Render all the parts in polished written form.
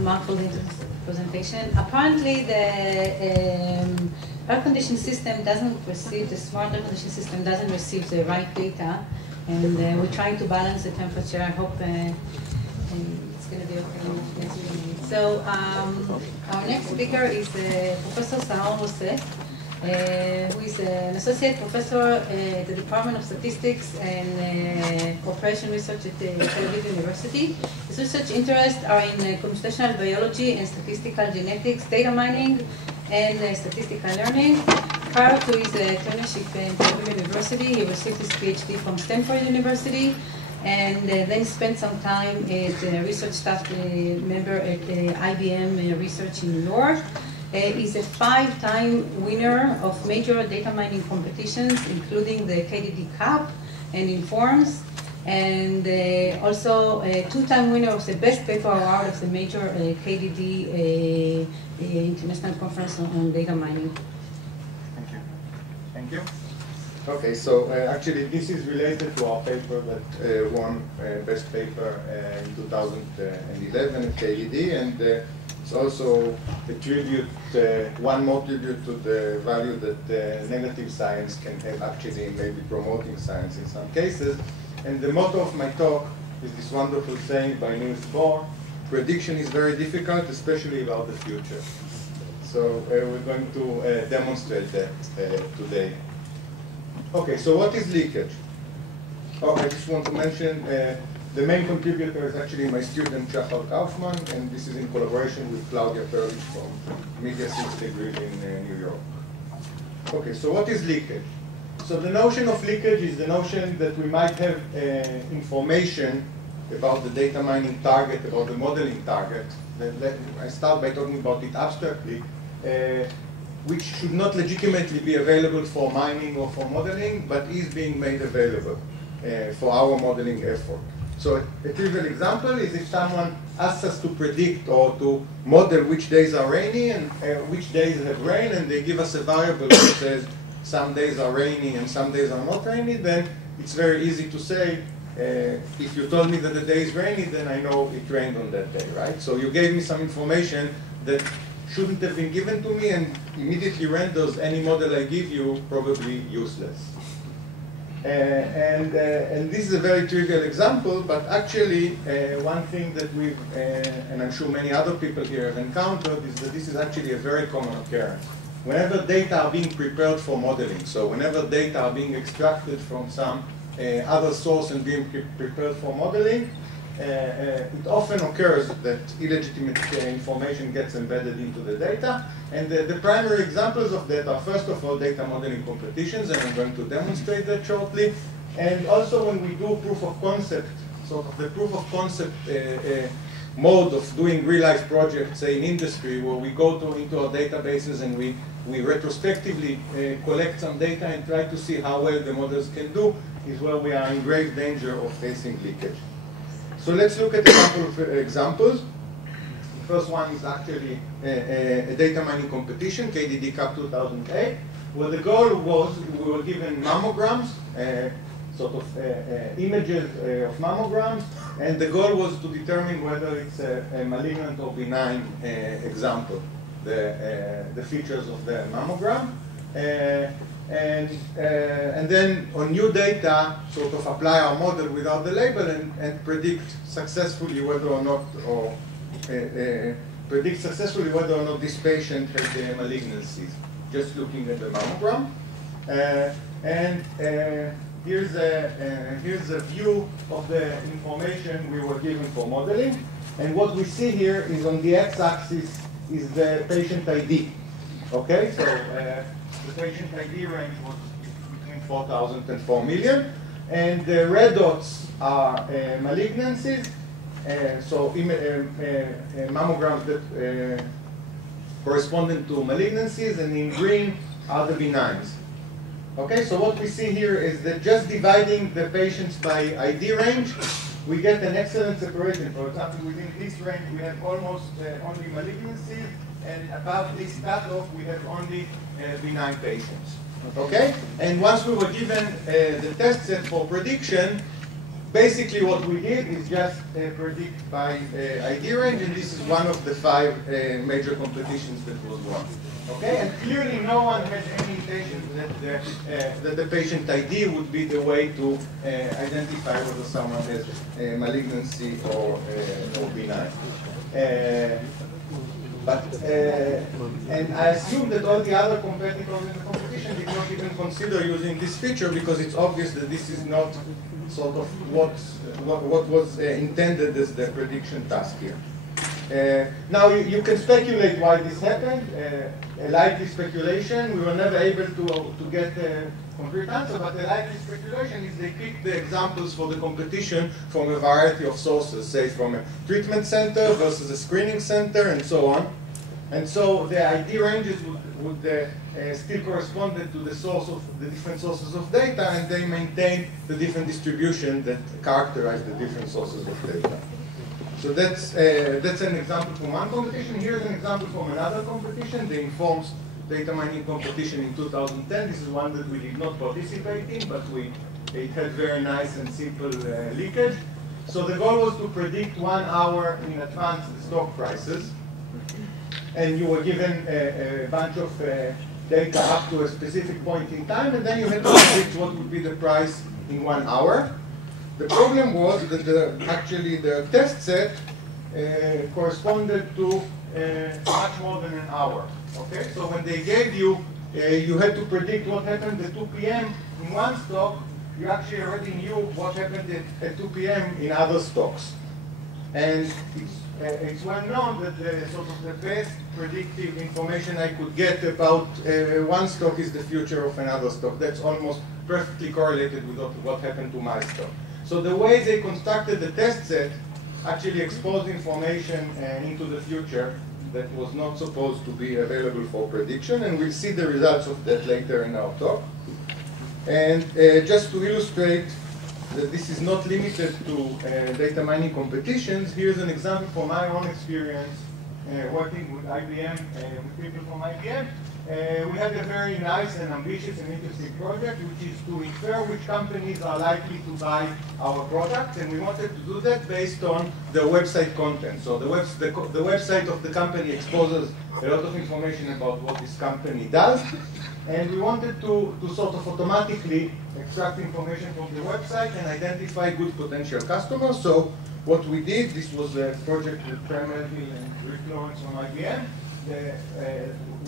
Mark will lead the presentation. Apparently, the air conditioning system doesn't receive, the smart air conditioning system doesn't receive the right data, and we're trying to balance the temperature. I hope it's going to be okay. So our next speaker is Professor Saharon Rosset, who is an associate professor at the Department of Statistics and Operation Research at Tel-Aviv University. His research interests are in computational biology and statistical genetics, data mining, and statistical learning. Prior to his internship in Tel-Aviv University, he received his PhD from Stanford University, and then spent some time as a research staff member at IBM Research in New York. He's a 5-time winner of major data mining competitions, including the KDD Cup and Informs, and also a 2-time winner of the Best Paper Award of the major KDD International Conference on Data Mining. Thank you. Thank you. Okay, so actually this is related to our paper that won Best Paper in 2011 at KDD, and it's also a tribute, one more tribute to the value that negative science can have actually in maybe promoting science in some cases. And the motto of my talk is this wonderful saying by Niels Bohr: prediction is very difficult, especially about the future. So we're going to demonstrate that today. Okay, so what is leakage? Oh, I just want to mention the main contributor is actually my student Shachar Kaufman, and this is in collaboration with Claudia Perlich from Media 6 degree in New York. Okay, so what is leakage? So the notion of leakage is the notion that we might have information about the data mining target, about the modeling target. I start by talking about it abstractly, which should not legitimately be available for mining or for modeling, but is being made available for our modeling effort. So a trivial example is if someone asks us to predict or to model which days are rainy and which days have rain, and they give us a variable that says some days are rainy and some days are not rainy, then it's very easy to say, if you told me that the day is rainy, then I know it rained on that day, right? So you gave me some information that shouldn't have been given to me, and immediately renders any model I give you probably useless. And this is a very trivial example, but actually one thing that we've, and I'm sure many other people here have encountered, is that this is actually a very common occurrence. Whenever data are being prepared for modeling, so whenever data are being extracted from some other source and being prepared for modeling, it often occurs that illegitimate information gets embedded into the data. And the primary examples of that are, first of all, data modeling competitions, and I'm going to demonstrate that shortly. And also when we do proof of concept, sort of the proof of concept mode of doing real-life projects, say in industry, where we go into our databases and we retrospectively collect some data and try to see how well the models can do, is where we are in grave danger of facing leakage. So let's look at a couple of examples. The first one is actually a data mining competition, KDD Cup 2008, where the goal was we were given mammograms, sort of images of mammograms, and the goal was to determine whether it's a malignant or benign example, the features of the mammogram. And then on new data, sort of apply our model without the label and predict successfully whether or not, this patient has malignancies, just looking at the mammogram. Here's a view of the information we were given for modeling. And what we see here is on the x-axis is the patient ID. Okay, so the patient ID range was between 4,000 and 4 million. And the red dots are malignancies, so mammograms that corresponding to malignancies, and in green are the benigns. Okay, so what we see here is that just dividing the patients by ID range, we get an excellent separation. For example, within this range, we have almost only malignancies, and above this cutoff, we have only benign patients. Okay, and once we were given the test set for prediction, basically what we did is just predict by ID range, and this is one of the 5 major competitions that was won. Okay, and clearly no one has any intention that the patient ID would be the way to identify whether someone has a malignancy or benign. And I assume that all the other competitors in the competition did not even consider using this feature, because it's obvious that this is not sort of what was intended as the prediction task here. Now you can speculate why this happened. A likely speculation, we were never able to get a concrete answer, but a likely speculation is they picked the examples for the competition from a variety of sources, say from a treatment center versus a screening center and so on. And so the ID ranges would still correspond to the source of the different sources of data, and they maintain the different distribution that characterize the different sources of data. So that's an example from one competition. Here's an example from another competition, the Informs data mining competition in 2010. This is one that we did not participate in, but it had very nice and simple leakage. So the goal was to predict 1 hour in advance the stock prices. And you were given a bunch of data up to a specific point in time, and then you had to predict what would be the price in 1 hour. The problem was that actually the test set corresponded to much more than an hour. Okay, so when they gave you, you had to predict what happened at 2 p.m. in one stock. You actually already knew what happened at 2 p.m. in other stocks. And it's well known that sort of the best predictive information I could get about one stock is the future of another stock. That's almost perfectly correlated with what happened to my stock. So the way they constructed the test set actually exposed information into the future that was not supposed to be available for prediction, and we'll see the results of that later in our talk. And just to illustrate that this is not limited to data mining competitions, here's an example from my own experience working with IBM, with people from IBM. We had a very nice and ambitious and interesting project, which is to infer which companies are likely to buy our products, and we wanted to do that based on the website content. So the website of the company exposes a lot of information about what this company does, and we wanted to sort of automatically extract information from the website and identify good potential customers. So what we did, this was a project with Prem Melville and Rick Lawrence from IBM.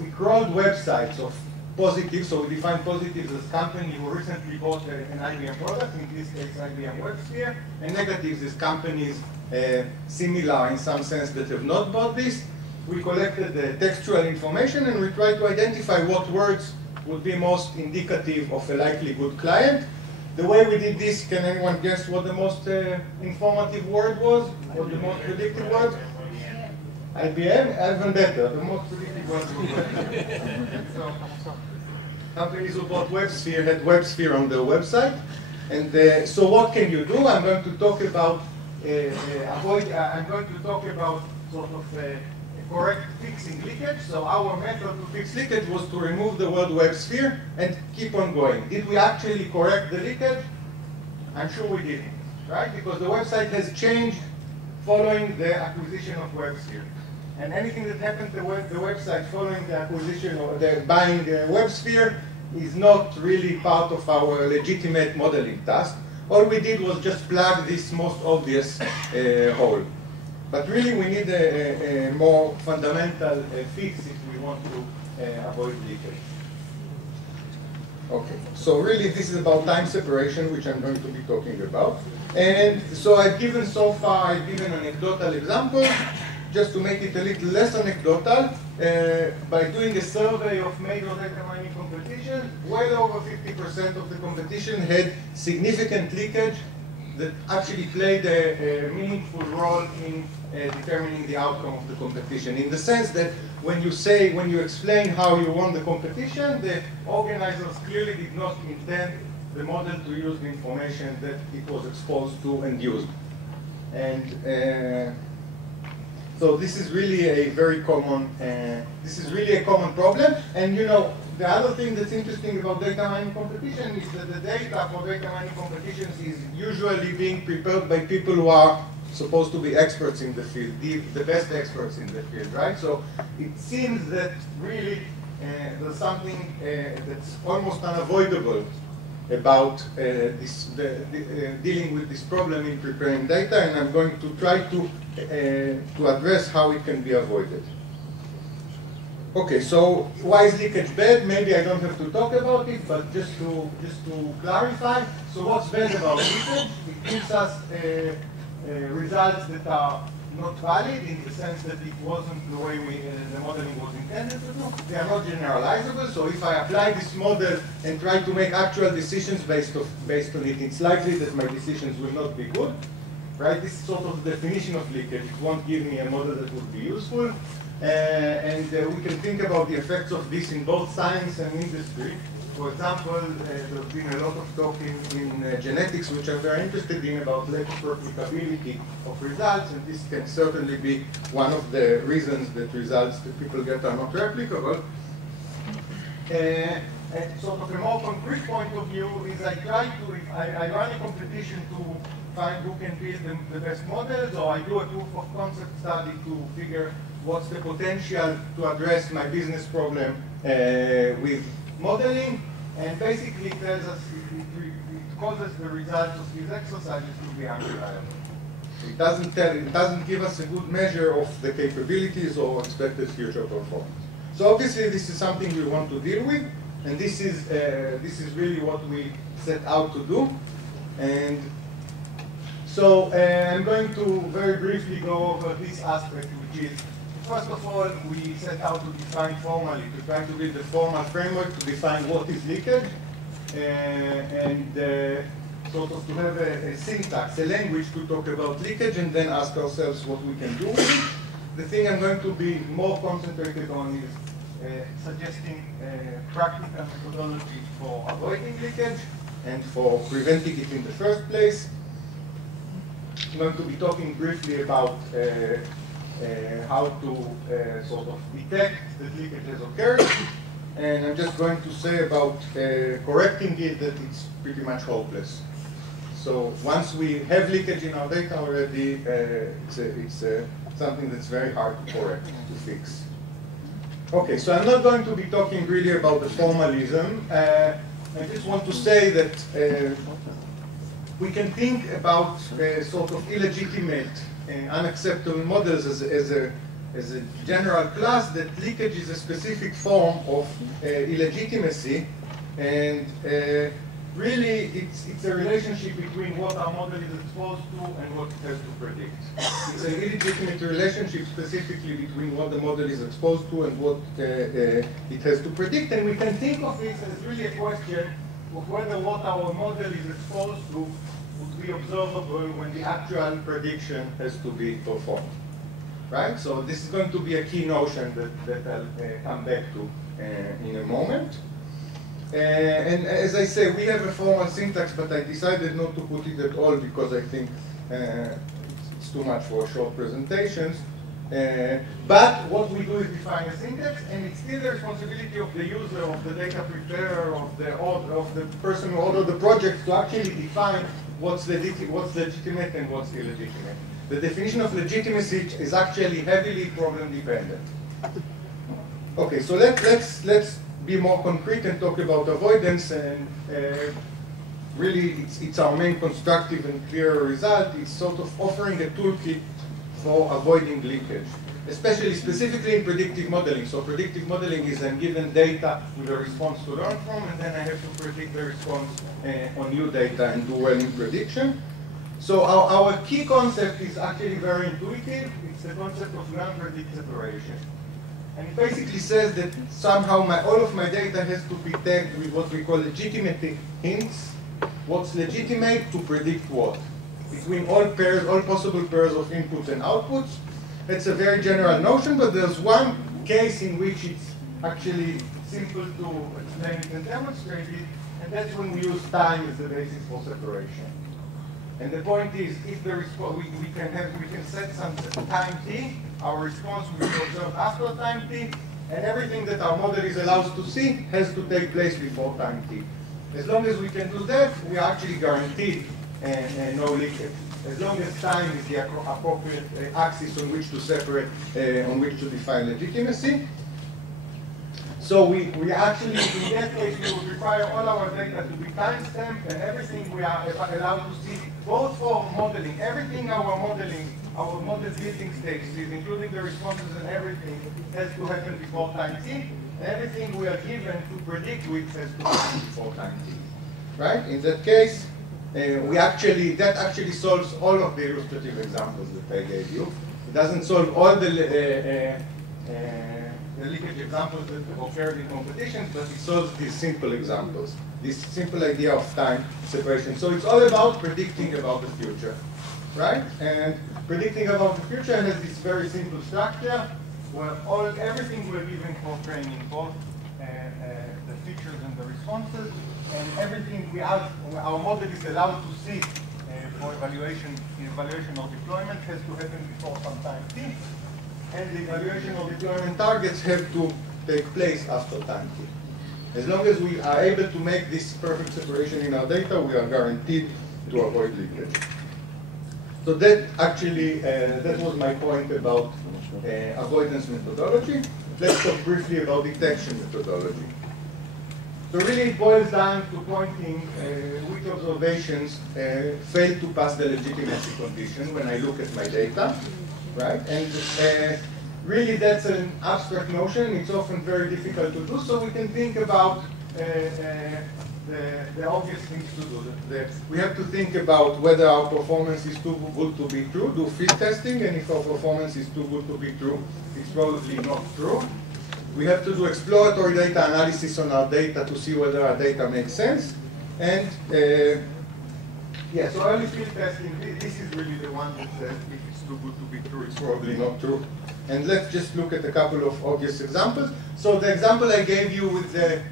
We crawled websites of positives, so we defined positives as companies who recently bought an IBM product, in this case IBM WebSphere, and negatives as companies similar in some sense that have not bought this. We collected the textual information and we tried to identify what words would be most indicative of a likely good client. The way we did this, can anyone guess what the most informative word was? Or the most predictive word? IBM, even better, the most predictive word was IBM. So, companies who bought WebSphere had WebSphere on their website. And so what can you do? I'm going to talk about sort of correct fixing leakage. So our method to fix leakage was to remove the word WebSphere and keep on going. Did we actually correct the leakage? I'm sure we didn't, right? Because the website has changed following the acquisition of WebSphere. And anything that happened to the website following the acquisition or the buying WebSphere is not really part of our legitimate modeling task. All we did was just plug this most obvious hole. But really we need a more fundamental fix if we want to avoid leakage. Okay, so really this is about time separation, which I'm going to be talking about. And so I've given anecdotal examples. Just to make it a little less anecdotal, by doing a survey of major data mining competitions, well over 50% of the competition had significant leakage that actually played a meaningful role in determining the outcome of the competition. In the sense that when you explain how you won the competition, the organizers clearly did not intend the model to use the information that it was exposed to and used. And so this is really a very common, a common problem. And you know, the other thing that's interesting about data mining competition is that the data for data mining competitions is usually being prepared by people who are supposed to be experts in the field, the best experts in the field, right? So it seems that really there's something that's almost unavoidable about dealing with this problem in preparing data, and I'm going to try to address how it can be avoided. Okay, so why is leakage bad? Maybe I don't have to talk about it, but just to clarify. So what's bad about leakage? It gives us results that are not valid in the sense that it wasn't the way the modeling was intended to do. They are not generalizable. So if I apply this model and try to make actual decisions based on it, it's likely that my decisions will not be good. Right? This is sort of the definition of leakage. It won't give me a model that would be useful. And we can think about the effects of this in both science and industry. For example, there's been a lot of talk in genetics, which I'm very interested in, about lack of replicability of results, and this can certainly be one of the reasons that results that people get are not replicable. And sort of a more concrete point of view is I run a competition to find who can build the best models, or I do a proof of concept study to figure what's the potential to address my business problem with modeling, and basically it tells us, it causes the results of these exercises to be unreliable. It doesn't give us a good measure of the capabilities or expected future performance. So obviously this is something we want to deal with, and this is really what we set out to do. And so I'm going to very briefly go over this aspect, which is, first of all, we set out to define formally, to try to build a formal framework to define what is leakage, and sort of to have a syntax, a language to talk about leakage, and then ask ourselves what we can do with it. The thing I'm going to be more concentrated on is suggesting practical methodology for avoiding leakage and for preventing it in the first place. I'm going to be talking briefly about how to sort of detect that leakage has occurred, and I'm just going to say about correcting it that it's pretty much hopeless. So once we have leakage in our data already, it's something that's very hard to correct, to fix. Okay, so I'm not going to be talking really about the formalism. I just want to say that we can think about sort of illegitimate and unacceptable models as a general class, that leakage is a specific form of illegitimacy, and really it's a relationship between what our model is exposed to and what it has to predict. It's an illegitimate relationship specifically between what the model is exposed to and what it has to predict, and we can think of it as really a question of whether what our model is exposed to would be observable when the actual prediction has to be performed. Right? So this is going to be a key notion that I'll come back to in a moment. And as I say, we have a formal syntax, but I decided not to put it at all because I think it's too much for short presentations. But what we do is define a syntax, and it's still the responsibility of the user, of the data preparer, of the person who ordered the project to actually define what's legitimate and what's illegitimate. The definition of legitimacy is actually heavily problem dependent. Okay, so let's be more concrete and talk about avoidance, and really it's our main constructive and clear result. It's sort of offering a toolkit for avoiding leakage, specifically in predictive modeling. So predictive modeling is I'm given data with a response to learn from, and then I have to predict the response on new data and do well in prediction. So our key concept is actually very intuitive. It's the concept of learn-predict separation. And it basically says that somehow all of my data has to be tagged with what we call legitimate hints. What's legitimate to predict what? Between all possible pairs of inputs and outputs. It's a very general notion, but there's one case in which it's actually simple to explain it and demonstrate it, and that's when we use time as the basis for separation. And the point is, if the we can set some time t, our response will be observed after time t, and everything that our model is allowed to see has to take place before time t. As long as we can do that, we are actually guaranteed no leakage. As long as time is the appropriate axis on which to separate, on which to define legitimacy. So we actually, in that case, we would require all our data to be timestamped, and everything we are allowed to see, both for modeling, everything our model building stages, including the responses and everything, has to happen before time t, and everything we are given to predict with has to happen before time t. Right? In that case, that actually solves all of the illustrative examples that I gave you. It doesn't solve all the leakage examples that occurred in competitions, but it solves these simple examples, this simple idea of time separation. So it's all about predicting about the future, right? And predicting about the future has this very simple structure where everything we're given for training, both the features and the responses, and everything our model is allowed to see for evaluation or deployment has to happen before some time t, and the evaluation or deployment targets have to take place after time t. As long as we are able to make this perfect separation in our data, we are guaranteed to avoid leakage. So that actually, that was my point about avoidance methodology. Let's talk briefly about detection methodology. So really it boils down to pointing which observations fail to pass the legitimacy condition when I look at my data, right? And really that's an abstract notion. It's often very difficult to do, so we can think about the obvious things to do. We have to think about whether our performance is too good to be true, do fit testing, and if our performance is too good to be true, it's probably not true. We have to do exploratory data analysis on our data to see whether our data makes sense. And so early field testing, this is really the one that says if it's too good to be true, it's probably not true. And let's just look at a couple of obvious examples. So the example I gave you with the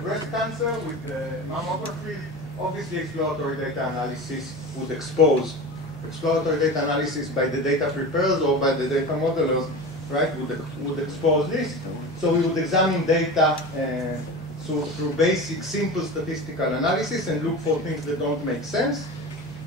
breast cancer, with the mammography, obviously exploratory data analysis would expose. Exploratory data analysis by the data preparers or by the data modelers, right, would expose this. So we would examine data through basic, simple statistical analysis and look for things that don't make sense.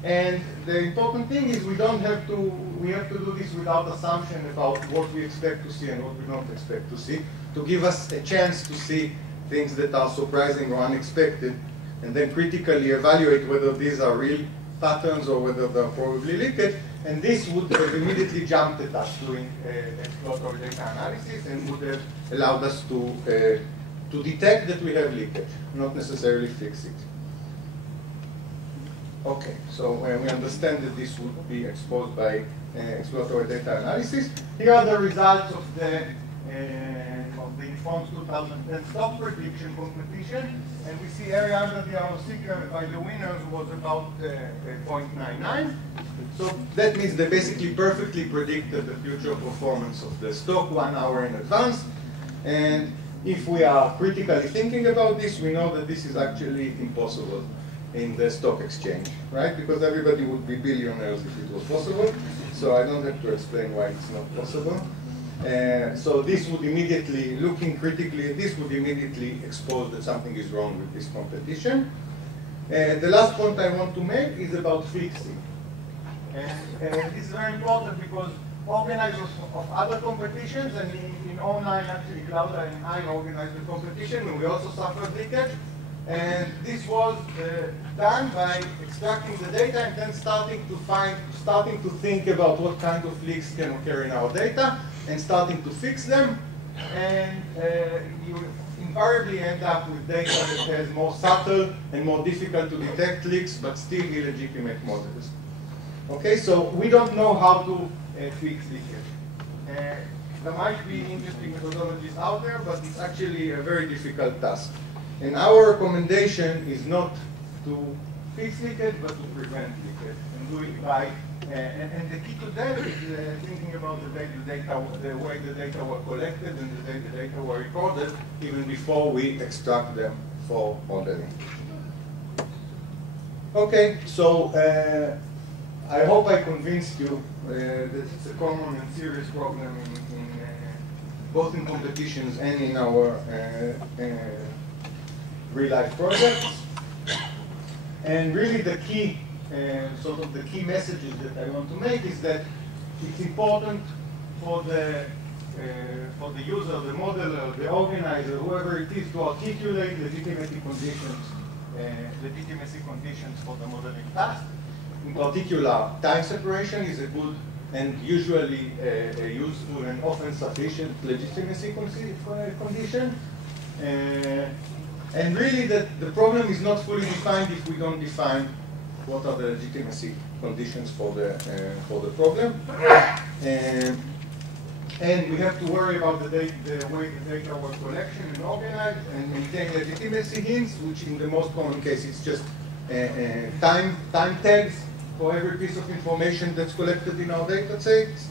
And the important thing is we have to do this without assumption about what we expect to see and what we don't expect to see, to give us a chance to see things that are surprising or unexpected, and then critically evaluate whether these are real patterns or whether they're probably leakage. And this would have immediately jumped at us doing exploratory data analysis and would have allowed us to detect that we have leakage, not necessarily fix it. Okay, so we understand that this would be exposed by exploratory data analysis. Here are the results of the Informs 2010 stock prediction competition, and we see area under the ROC curve by the winners was about 0.99. So that means they basically perfectly predicted the future performance of the stock 1 hour in advance. And if we are critically thinking about this, we know that this is actually impossible in the stock exchange, right? Because everybody would be billionaires if it was possible. So I don't have to explain why it's not possible. So this would immediately, looking critically at this, would immediately expose that something is wrong with this competition. The last point I want to make is about fixing. And this is very important because organizers of other competitions, and in 09 actually Claudia and I organized the competition, and we also suffered leakage. And this was done by extracting the data and then starting to think about what kind of leaks can occur in our data and starting to fix them. And you invariably end up with data that has more subtle and more difficult to detect leaks, but still illegitimate models. Okay, so we don't know how to fix leakage. There might be interesting methodologies out there, but it's actually a very difficult task. And our recommendation is not to fix leakage, but to prevent leakage, and do it by, and the key to that is thinking about the way the data were collected and the way the data were recorded, even before we extract them for modeling. Okay, so I hope I convinced you that it's a common and serious problem in both in competitions and in our real-life projects. And really the key, sort of the key messages that I want to make is that it's important for the user, the modeler, the organizer, whoever it is, to articulate legitimacy conditions for the modeling task. In particular, time separation is a good and usually a useful and often sufficient legitimacy condition. And really the problem is not fully defined if we don't define what are the legitimacy conditions for the problem. And we have to worry about the way the data were collected and organized and maintain legitimacy hints, which in the most common case it's just time tags for every piece of information that's collected in our data sets,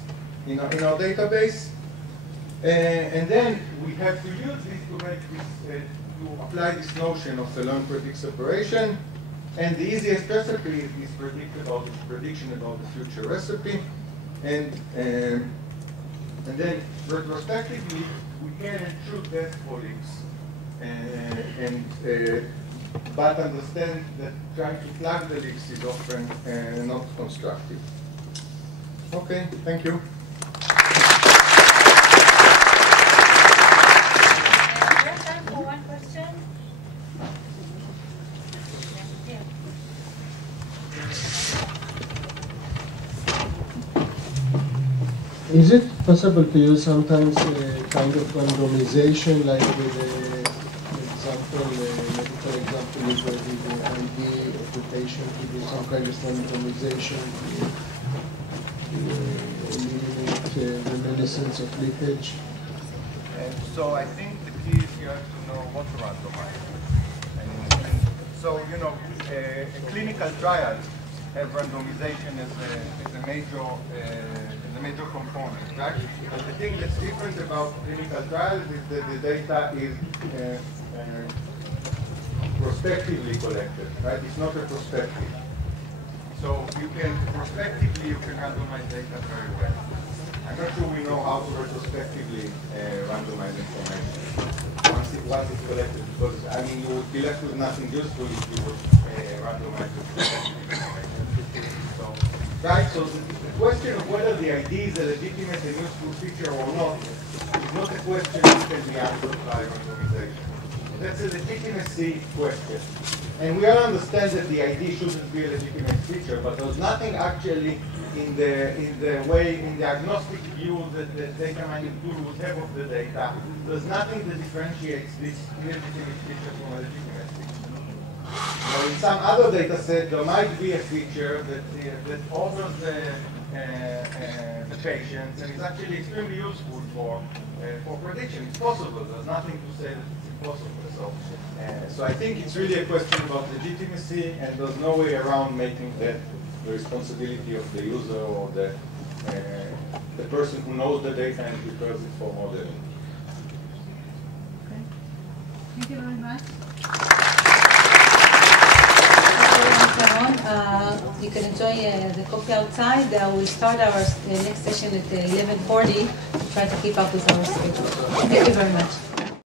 in our database. And then we have to use this to make this, to apply this notion of a learn predict separation. And the easiest recipe is this prediction about the future recipe. And then retrospectively, we can and should test for leaks. But understand that trying to plug the leaks is often not constructive. Okay, thank you. We have time for one question. Is it possible to use sometimes a kind of randomization, like with medical example, with the ID of the patient, to do some kind of randomization to eliminate the reminiscence of leakage? So I think the key is you have to know what to randomize. And so, you know, a clinical trial have randomization as a major component, right? But the thing that's different about clinical trials is that the data is prospectively collected, right? It's not retrospective. So you can prospectively randomize data very well. I'm not sure we know how to retrospectively randomize information once it's collected, because I mean you would be left with nothing useful if you would randomize information. So, right, so the question of whether the ID is a legitimate and useful feature or not is not a question that can be answered by randomization. That's a legitimacy question. And we all understand that the ID shouldn't be a legitimate feature, but there's nothing actually in the agnostic view that the data mining tool would have of the data. There's nothing that differentiates this illegitimate feature from a legitimate feature. Now, in some other data set, there might be a feature that offers the patients and is actually extremely useful for prediction. It's possible. There's nothing to say that it's impossible. So I think it's really a question about legitimacy, and there's no way around making the responsibility of the user or the person who knows the data and prepares it for modeling. Okay. Thank you very much. You can enjoy the coffee outside. We'll start our next session at 11:40 to try to keep up with our schedule. Thank you very much.